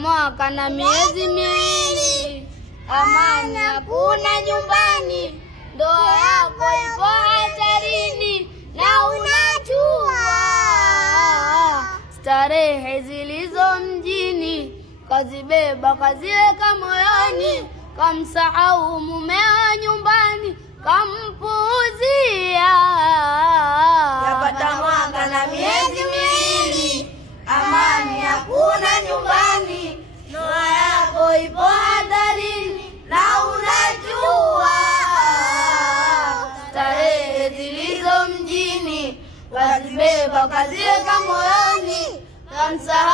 mwaka na miezi miwili, amani hakuna nyumbani, ndoa yako ipo hatarini na unajua. Starehe zilizo mjini kazibeba kaziweka moyoni, kamsahau mumeo nyumbani kampuuzia. Yapata mwaka na miezi miwili, amani hakuna nyumbani, ndoa yako ipo hatarini na unajua. Starehe zilizo mjini kazibeba kaziweka moyoni, kamsahau